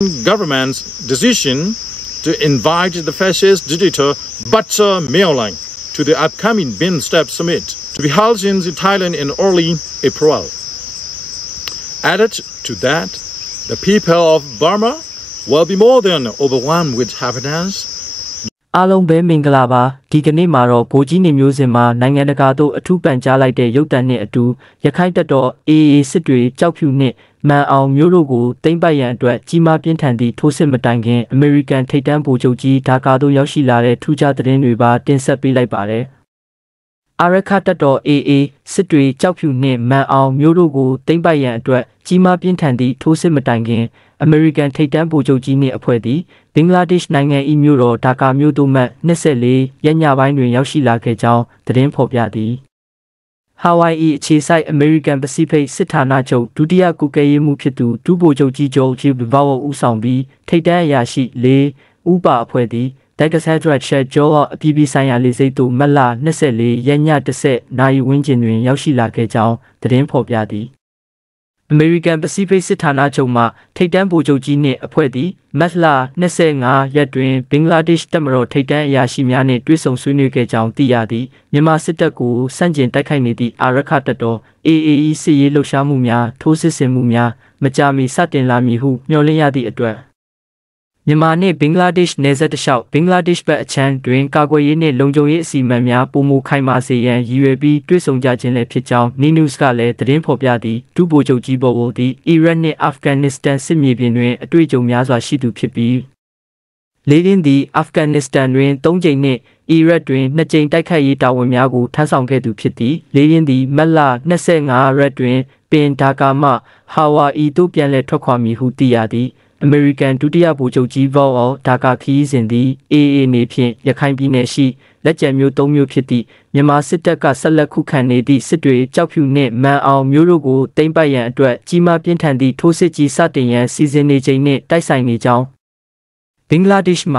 government's decision to invite the fascist dictator Bachar Maoleng to the upcoming BIMSTEP summit to be held in Thailand in early April. Added to that, the people of Burma will be more than overwhelmed with happiness. အားလုံးပဲမင်္ဂလာပါဒီကနေ့မှာတော့ဗိုလ်ကြီးနေမျိုးစင်မှာနိုင်ငံတကာတို့အထူးပန်ကြားလိုက်တဲ့ရုပ်တံနဲ့အတူရခိုင်တပ်တော် AA စစ်တွေကြောက်ဖြူနဲ့မန်အောင်မျိုးတို့ကိုတိမ့်ပတ်ရန်အတွက်ကြီးမားပြင်းထန်သည့်ထိုးစစ်မတိုင်ခင်အမေရိကန်ထိပ်တန်းဗိုလ်ချုပ်ကြီးဒါကာတို့ရောက်ရှိလာတဲ့ထူးခြားသတင်းတွေပါတင်ဆက်ပေးလိုက်ပါတယ်အာရခတပ်တော် AA စစ်တွေကြောက်ဖြူနှင့်မန်အောင်မျိုးတို့ကိုတိမ့်ပတ်ရန်အတွက်ကြီးမားပြင်းထန်သည့်ထိုးစစ်မတိုင်ခင်အမေရိကန်ထိပ်တန်းဗိုလ်ချုပ်ကြီးနှင့်အဖွဲ့သည်ဘင်္ဂလားဒေ့ရှ်နိုင်ငံ၏မြို့တော်ဒါကာမြို့သို့မှ24ရက်ညပိုင်းတွင်ရောက်ရှိလာခဲ့ကြောင်းသတင်းဖော်ပြသည်ဟာဝိုင်အီအခြေစိုက်အမေရိကန်ပစိဖိတ်စစ်ဌာနချုပ်ဒုတိယကုကဲရေးမှူးဖြစ်သူဒုဗိုလ်ချုပ်ကြီးဂျော်ဂျီဘော်ဦးဆောင်ပြီးထိပ်တန်းအရာရှိ4ဦးပါအဖွဲ့သည်ဒက်ဂဆက်ဒရက်ရှယ်ဂျော်အပြည်ပြည်ဆိုင်ရာလေဆိပ်သို့မတ်လ24ရက်ည10နာရီဝန်းကျင်တွင်ရောက်ရှိလာခဲ့ကြောင်းသတင်းဖော်ပြသည်အမေရိကန်ပစိဖိတ်စစ်ဌာနချုပ်မှထိပ်တန်းဗိုလ်ချုပ်ကြီးနှင့်အဖွဲ့သည်မတ်လ25ရက်တွင်ဘင်္ဂလားဒေ့ရှ်တပ်မတော်ထိပ်တန်းအရာရှိများနှင့်တွေ့ဆုံဆွေးနွေးခဲ့ကြောင်းသိရသည်မြန်မာစစ်တပ်ကိုစန့်ကျင်တိုက်ခိုက်နေသည့်အာရခတပ်တော် AAE စစ်ရေးလှုပ်ရှားမှုများထိုးစစ်ဆင်မှုများမကြာမီစတင်လာမည်ဟုမျှော်လင့်ရသည့်အတွက်မြန်မာနှင့်ဘင်္ဂလားဒေ့ရှ်နယ်စပ်တစ်လျှောက်ဘင်္ဂလားဒေ့ရှ်ဘက်အချမ်းတွင်ကာကွယ်ရေးနှင့်လုံခြုံရေးအစီအမံများပုံမခိုင်မာစေရန်ရည်ရွယ်ပြီးတွေ့ဆုံကြခြင်းလည်းဖြစ်ကြောင်းနီနျူးစ်ကလည်းသတင်းဖော်ပြသည်ဒုဗိုလ်ချုပ်ကြီးဘော်ဝိုသည်အီရတ်နှင့်အာဖဂန်နစ္စတန်စစ်မြေပြင်တွင်အတွေ့အကြုံများစွာရှိသူဖြစ်ပြီးလေဒင်းသည်အာဖဂန်နစ္စတန်တွင်3ကြိမ်နှင့်အီရတ်တွင်2ကြိမ်တိုက်ခိုက်ရေးတာဝန်များကိုထမ်းဆောင်ခဲ့သူဖြစ်သည်လေဒင်းသည်မတ်လ25ရက်တွင်ပင်ဒါကာမှဟာဝါအီသို့ပြန်လည်ထွက်ခွာမည်ဟုသိရသည်အမေရိကန်ဒုတိယဗိုလ်ချုပ်ကြီးဘော်အော်ဒါကာခီးစဉ်သည် AA နေဖြင့်ရခိုင်ပြည်နယ်ရှိလက်ကျန်မျိုး3မျိုးဖြစ်သည့်မြန်မာစစ်တပ်ကဆက်လက်ခုခံနေသည့်စစ်တွေကြောက်ဖြူနှင့်မန်အောင်မျိုးတို့ကိုတိမ့်ပတ်ရန်အတွက်ကြီးမားပြင်းထန်သည့်ထိုးစစ်ကြီးစတင်ရန်စီစဉ်နေချိန်နှင့်တိုက်ဆိုင်နေကြောင်းဘင်္ဂလားဒေ့ရှ်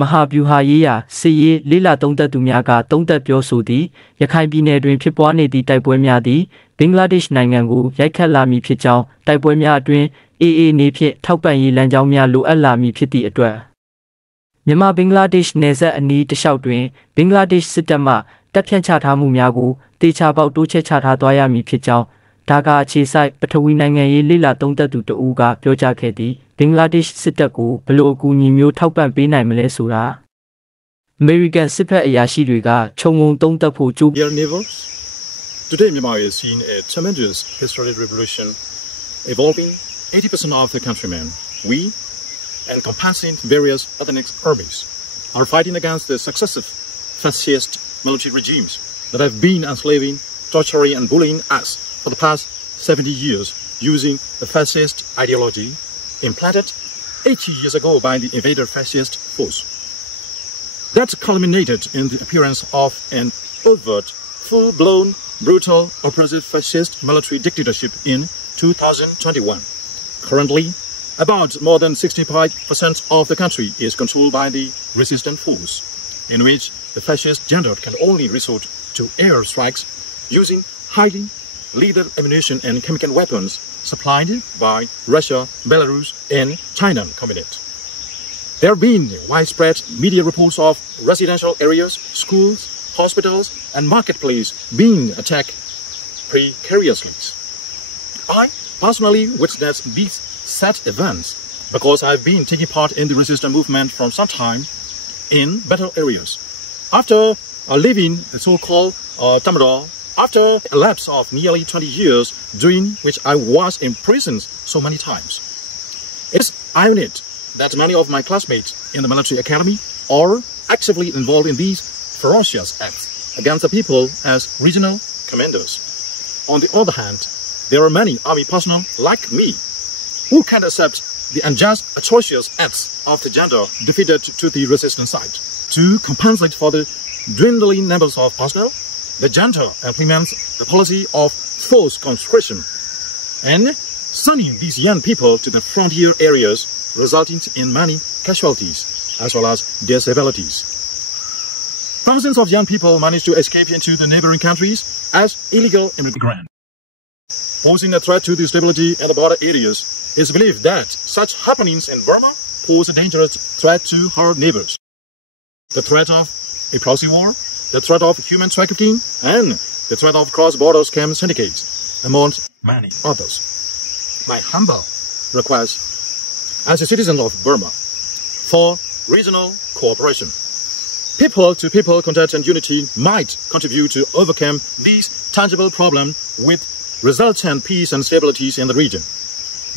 မဟာဗျူဟာရေးရာစစ်ရေးလေးလာသုံးသက်သူများကသုံးသက်ပြောဆိုသည်ရခိုင်ပြည်နယ်တွင်ဖြစ်ပွားနေသည့်တိုက်ပွဲများသည်ဘင်္ဂလားဒေ့ရှ်နိုင်ငံကိုရိုက်ခတ်လာမည်ဖြစ်ကြောင်းတိုက်ပွဲများအတွင်းAA နေဖြင့်ထောက်ပံ့ရေးလမ်းကြောင်းများလိုအပ်လာမည်ဖြစ်သည့်အတွက်မြန်မာဘင်္ဂလားဒေ့ရှ်နယ်စပ်အနီးတစ်လျှောက်တွင်ဘင်္ဂလားဒေ့ရှ်စစ်တပ်မှတပ်ဖြန့်ချထားမှုများကိုတေချာပေါက်တိုးချဲ့ချထားသွားရမည်ဖြစ်ကြောင်းဒါကာအခြေစိုက်ပထဝီနိုင်ငံရေးလိလာသုံးသက်သူတဦးကပြောကြားခဲ့သည်ဘင်္ဂလားဒေ့ရှ်စစ်တပ်ကိုဘယ်လိုအကူအညီမျိုးထောက်ပံ့ပေးနိုင်မလဲဆိုတာအမေရိကန်စစ်ဖက်အရာရှိတွေကခြုံငုံသုံးသပ်ဖို့ကြိုး Today Myanmar is seeing a tremendous historic revolution evolving 80% of the countrymen, we, encompassing various ethnic armies, are fighting against the successive fascist military regimes that have been enslaving, torturing and bullying us for the past 70 years using the fascist ideology implanted 80 years ago by the invader fascist force. That culminated in the appearance of an overt, full-blown, brutal, oppressive fascist military dictatorship in 2021. Currently, about more than 65% of the country is controlled by the resistant force, in which the fascist junta can only resort to air strikes using highly lethal ammunition and chemical weapons supplied by Russia, Belarus, and China Communist. There have been widespread media reports of residential areas, schools, hospitals, and marketplaces being attacked precariously. I personally witnessed these sad events because I've been taking part in the resistance movement from some time in battle areas. After leaving the so-called Tamador, after a lapse of nearly 20 years, during which I was imprisoned so many times. It's ironic that many of my classmates in the military academy are actively involved in these ferocious acts against the people as regional commanders. On the other hand, there are many army personnel like me who can't accept the unjust, atrocious acts of the junta defeated to the resistance side. To compensate for the dwindling numbers of personnel, the junta implements the policy of forced conscription and sending these young people to the frontier areas, resulting in many casualties as well as disabilities. Thousands of young people manage to escape into the neighboring countries as illegal immigrants, posing a threat to the stability in the border areas It's believed that such happenings in Burma pose a dangerous threat to her neighbors. The threat of a proxy war, the threat of human trafficking, and the threat of cross-border scam syndicates, among many others. My humble request as a citizen of Burma for regional cooperation. People-to-people contact and unity might contribute to overcome these tangible problems with resultant peace and stability in the region.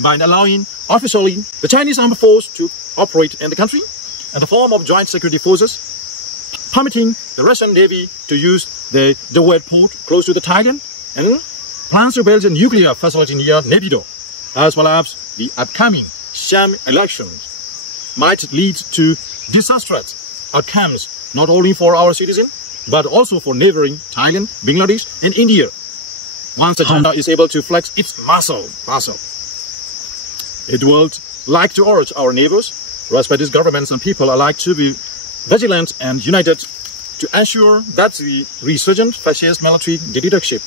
By allowing officially the Chinese armed force to operate in the country in the form of joint security forces, permitting the Russian Navy to use the Dawit port close to the Thailand, and plans to build a nuclear facility near Naypyidaw, as well as the upcoming sham elections, might lead to disastrous outcomes not only for our citizens, but also for neighboring Thailand, Bangladesh, and India, once China is able to flex its muscle. It would like to urge our neighbors, respective governments and people alike, to be vigilant and united to ensure that the resurgent fascist military dictatorship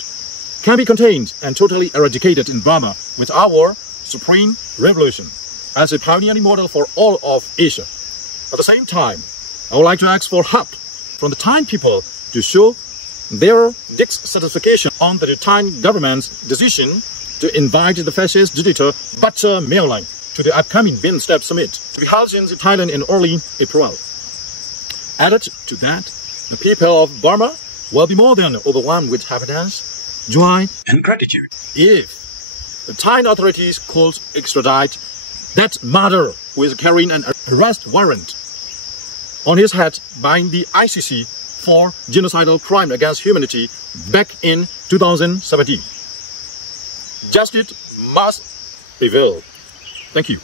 can be contained and totally eradicated in Burma with our supreme revolution as a pioneering model for all of Asia. At the same time, I would like to ask for help from the Thai people to show their dissatisfaction on the Thai government's decision to invite the fascist dictator Bata Meolai to the upcoming BIMSTEP summit to be held in Thailand in early April. Added to that, the people of Burma will be more than overwhelmed with happiness, joy, and gratitude if the Thai authorities could extradite that murderer who is carrying an arrest warrant on his head by the ICC for genocidal crime against humanity back in 2017. Justice must prevail. Thank you.